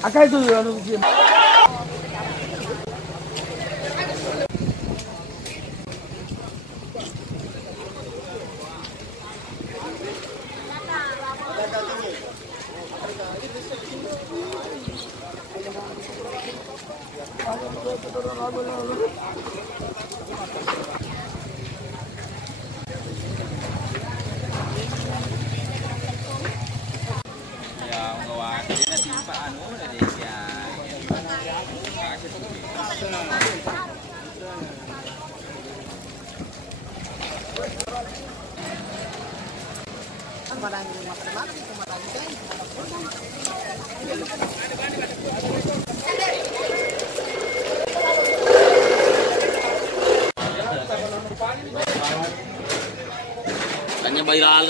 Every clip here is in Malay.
Acá itu anu hanya viral.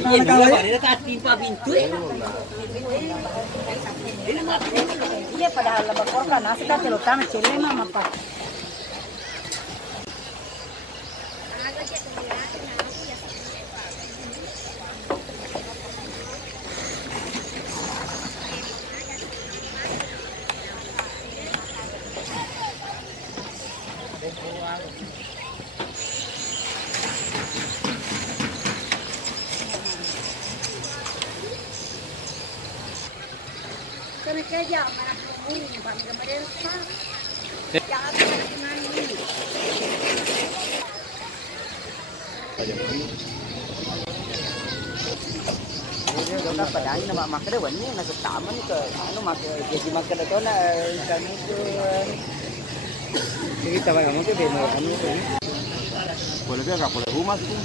Iya, dia timpa pintu. Iya, padahal labakor kan, nasi kan terutama cile mama pak. Kami kerja mana pemuri kami kemudian jangan ini. Dia dah padai nama makan dia wani nak taman ke anu makan jadi makan itu na ikan itu. Jadi tahu kamu tu demo anu tu. Boleh ke? Boleh rumah tu.